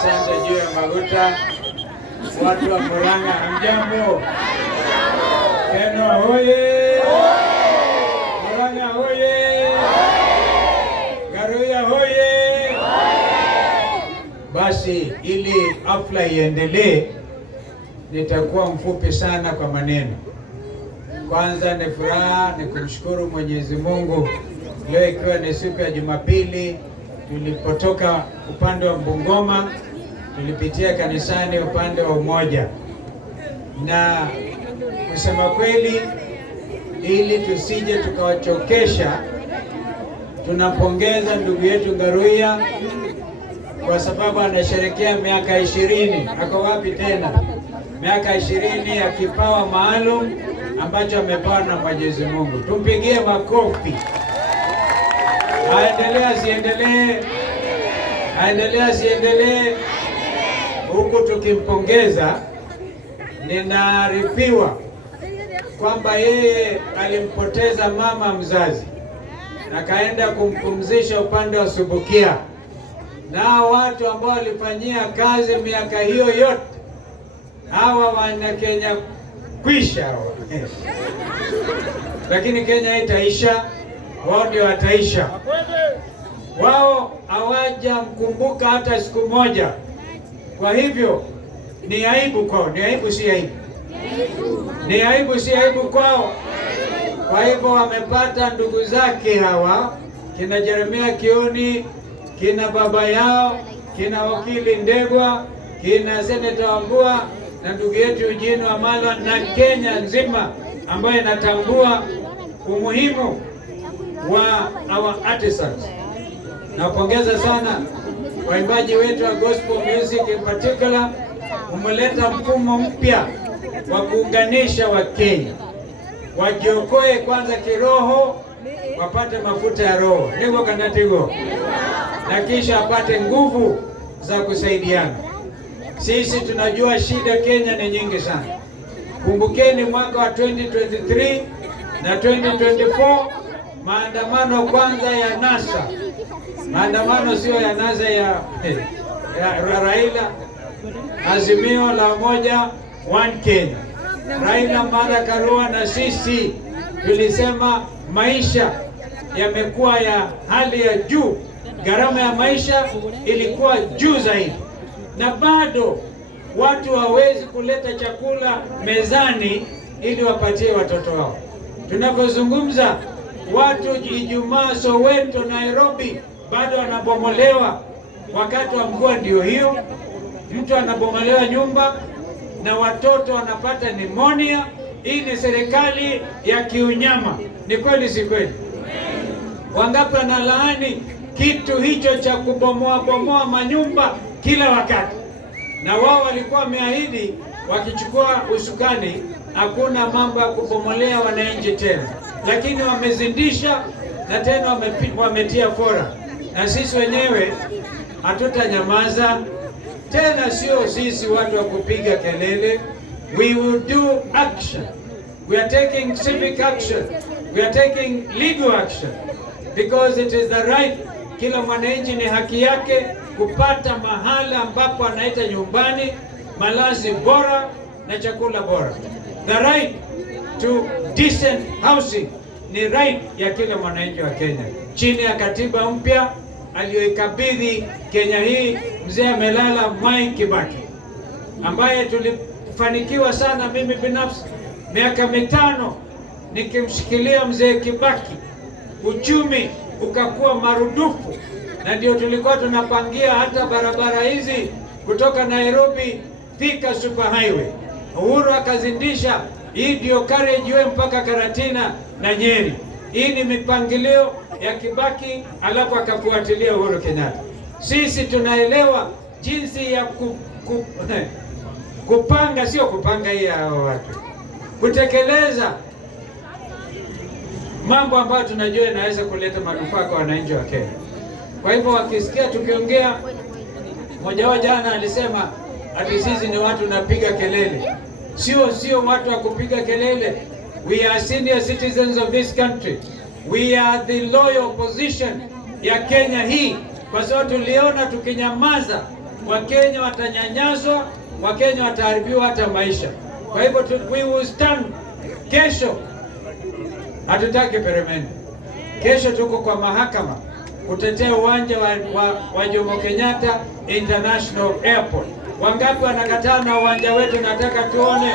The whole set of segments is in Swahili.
Asante juu ya maguta. Watu wa Murang'a, hamjambo? Keno hoye! Murang'a hoye! Garuya hoye! Basi ili hafla iendelee, nitakuwa mfupi sana kwa maneno. Kwanza ni furaha ni kumshukuru Mwenyezi Mungu, leo ikiwa ni siku ya Jumapili, tulipotoka upande wa Bungoma tulipitia kanisani upande wa Umoja, na kusema kweli, ili tusije tukawachokesha, tunapongeza ndugu yetu Garuya kwa sababu anasherehekea miaka 20. Ako wapi tena? Miaka 20 ya kipawa maalum ambacho amepewa na Mwenyezi Mungu. Tumpigie makofi. Aendelee asiendelee? Aendelee asiendelee? Huku tukimpongeza, ninaarifiwa kwamba yeye alimpoteza mama mzazi na kaenda kumpumzisha upande wa Subukia, na watu ambao walifanyia kazi miaka hiyo yote, hawa wana Kenya kwisha hawa. Lakini Kenya itaisha, wao ndio wataisha. Wao hawajamkumbuka hata siku moja. Kwa hivyo ni aibu kwao. Ni aibu si aibu? Ni aibu si aibu kwao? Kwa hivyo wamepata ndugu zake hawa, kina Jeremia Kioni, kina baba yao, kina wakili Ndegwa, kina seneta Wambua na ndugu yetu Eugene Wamalwa, na Kenya nzima ambayo inatambua umuhimu wa our artisans. Napongeza sana waimbaji wetu wa gospel music in particular, umeleta mfumo mpya wa kuunganisha wa Kenya. Wajiokoe kwanza kiroho, wapate mafuta ya roho. Niko kanatigo. Na kisha apate nguvu za kusaidiana. Sisi tunajua shida Kenya ni nyingi sana. Kumbukeni mwaka wa 2023 na 2024, maandamano kwanza ya NASA. Maandamano sio ya NASA ya Raila, Azimio la Umoja One Kenya. Raila, Martha Karua na sisi tulisema maisha yamekuwa ya hali ya juu. Gharama ya maisha ilikuwa juu zaidi, na bado watu hawezi kuleta chakula mezani ili wapatie watoto wao. Tunapozungumza, watu Ijumaa Soweto, Nairobi bado wanabomolewa wakati wa mvua. Ndio hiyo, mtu anabomolewa nyumba na watoto wanapata pneumonia. Hii ni serikali ya kiunyama. Ni kweli si kweli? Wangapi wanalaani kitu hicho cha kubomoa manyumba kila wakati? Na wao walikuwa wameahidi wakichukua usukani hakuna mambo ya kubomolea wananchi tena, lakini wamezindisha na tena wametia fora. Na sisi wenyewe hatutanyamaza tena. Sio sisi watu wa kupiga kelele. We will do action. We are taking civic action. We are taking legal action because it is the right. Kila mwananchi ni haki yake kupata mahala ambapo anaita nyumbani, malazi bora na chakula bora. The right to decent housing ni right ya kila mwananchi wa Kenya, chini ya katiba mpya aliyoikabidhi Kenya hii mzee amelala Mwai Kibaki, ambaye tulifanikiwa sana. Mimi binafsi miaka 5 nikimshikilia mzee Kibaki, uchumi ukakuwa marudufu, na ndio tulikuwa tunapangia hata barabara hizi kutoka Nairobi Thika Super Highway. Uhuru akazindisha hii ndio carriageway mpaka Karatina na Nyeri. Hii ni mipangilio ya Kibaki, alafu akafuatilia Uhuru Kenyatta. Sisi tunaelewa jinsi ya kupanga, sio kupanga hii ya watu, kutekeleza mambo ambayo tunajua inaweza kuleta manufaa kwa wananchi wa Kenya. Kwa hivyo wakisikia tukiongea, mmoja wao jana alisema ati sisi ni watu napiga kelele. Sio watu wa kupiga kelele. We are senior citizens of this country. We are the loyal opposition ya Kenya hii, kwa sababu tuliona tukinyamaza Wakenya watanyanyaswa, Wakenya wataharibiwa hata maisha. Kwa hivyo we will stand. Kesho hatutaki peremende. Kesho tuko kwa mahakama kutetea uwanja wa Jomo Kenyatta International Airport. Wangapi wanakataa na uwanja wetu? Nataka tuone.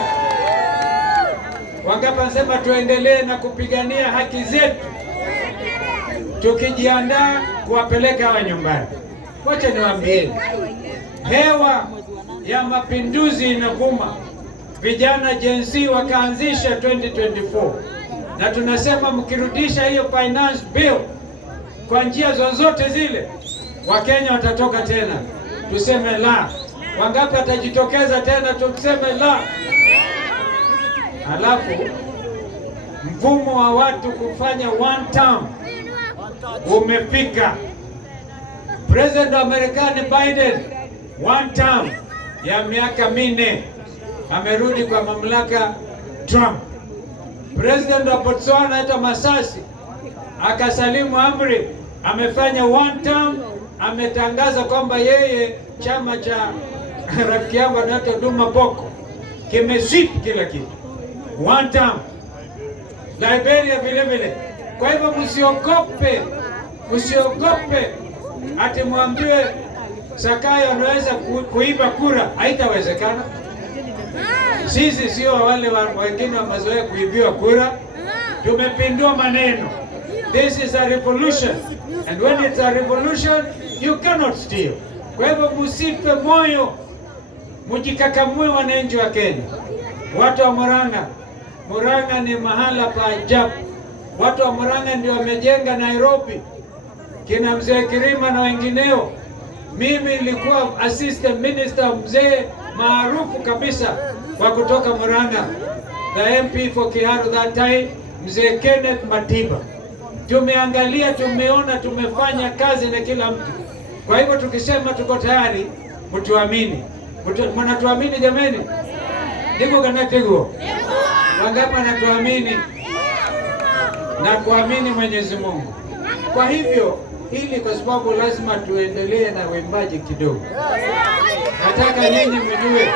Wangapi wanasema tuendelee na kupigania haki zetu, tukijiandaa kuwapeleka hawa nyumbani. Wacha niwaambie, hewa ya mapinduzi inavuma. Vijana Gen Z wakaanzisha 2024, na tunasema mkirudisha hiyo finance bill kwa njia zozote zile, Wakenya watatoka tena tuseme la. Wangapi watajitokeza tena tuseme la? Alafu mfumo wa watu kufanya one term umefika. President wa Marekani Biden one term ya miaka 4 amerudi kwa mamlaka Trump. President wa Botswana hata Masasi akasalimu amri, amefanya one term, ametangaza kwamba yeye chama cha rafiki yangu anaitwa Duma Boko kimesip kila kitu. One term. Liberia vile vile. Kwa hivyo msiogope ati mwambie Sakayo anaweza kuiba kura. Haitawezekana. Sisi sio wale wengine wa mazoea kuibiwa kura. Tumepindua maneno. This is a revolution, and when it's a revolution you cannot steal. Kwa hivyo msife moyo, mjikakamue wananchi wa Kenya. Watu wa Murang'a ni mahala pa ajabu. Watu wa Murang'a ndio wamejenga Nairobi, kina mzee Kirima na wengineo. Mimi nilikuwa assistant minister, mzee maarufu kabisa wa kutoka Murang'a, the MP for Kiharu that time, mzee Kenneth Matiba. Tumeangalia, tumeona, tumefanya kazi na kila mtu. Kwa hivyo tukisema tuko tayari, mtuamini. Mnatuamini jameni? Ndivyo kanatego. Wangapi wanatuamini na kuamini Mwenyezi Mungu? Kwa hivyo hili, kwa sababu lazima tuendelee na uimbaji kidogo. Nataka nyinyi mjue,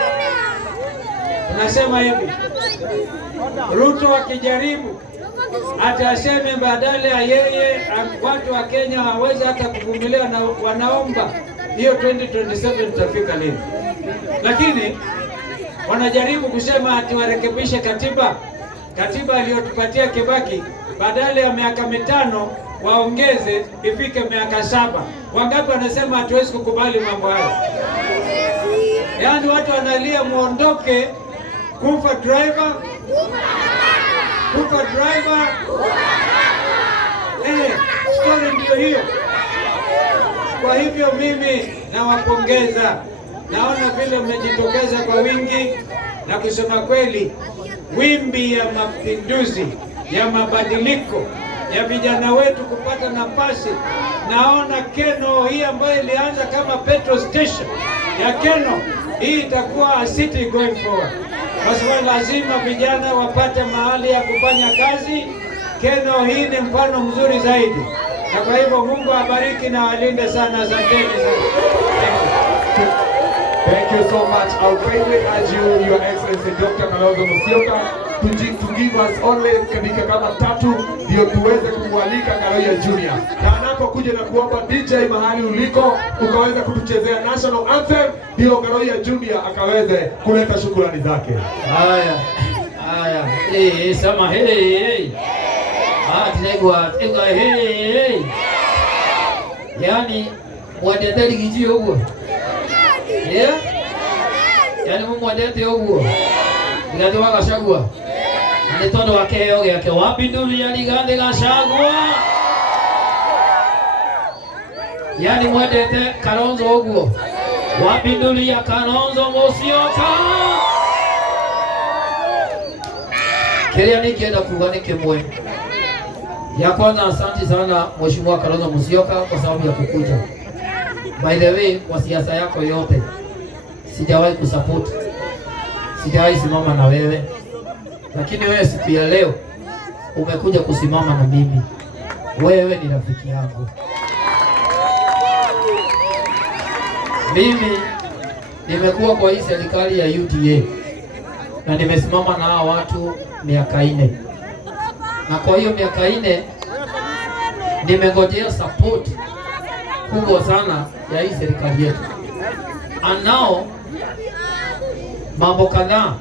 tunasema hivi, Ruto akijaribu ataseme badala ya yeye watu wa Kenya hawezi hata kuvumilia na wanaomba hiyo 2027 tutafika lini. Lakini wanajaribu kusema ati warekebishe katiba aliyotupatia Kibaki, badala ya miaka 5 waongeze ifike miaka 7. Wangapi wanasema hatuwezi kukubali mambo hayo? Yaani watu wanalia muondoke, kufa driver. Story ndio hiyo. Kwa hivyo mimi nawapongeza, naona vile mmejitokeza kwa wingi, na kusema kweli wimbi ya mapinduzi, ya mabadiliko, ya vijana wetu kupata nafasi. Naona Keno hii ambayo ilianza kama petrol station ya Keno, hii itakuwa a city going forward. Kwa sababu lazima vijana wapate mahali ya kufanya kazi. Keno hii ni mfano mzuri zaidi. Na kwa hivyo Mungu abariki na walinde sana. Asanteni sana. Thank you so much. I'll kindly urge you, Your Excellency Dr. Kalonzo Musyoka, to give us only dakika kama 3 ndio tuweze kumwalika Karoya Junior. Na anapokuja na kuomba DJ mahali uliko ukaweza kutuchezea national anthem, ndio Karoya Junior akaweze kuleta shukrani zake. Haya. Sama hey. Tinegwa hey. Yani mwadeteri kijio huo. Yeah? Yani mwadete huo. Ngati wakashagua. Ni tondo wake yake wapi nduli yani gande gashagwa. Yani mwadete Kalonzo huo. Wapi nduli ya Kalonzo Musyoka. Kiria nikienda kuwani kimwe. Ya kwanza, asante sana Mheshimiwa Kalonzo Musyoka kwa sababu ya kukuja. By the way, kwa siasa yako yote sijawahi kusupport, sijawahi simama na wewe, lakini wewe siku ya leo umekuja kusimama na mimi. Wewe ni rafiki yangu. Mimi nimekuwa kwa hii serikali ya UDA na nimesimama na hawa watu miaka 4, na kwa hiyo miaka 4 nimengojea support kubwa sana ya hii serikali yetu. And now mambo kadhaa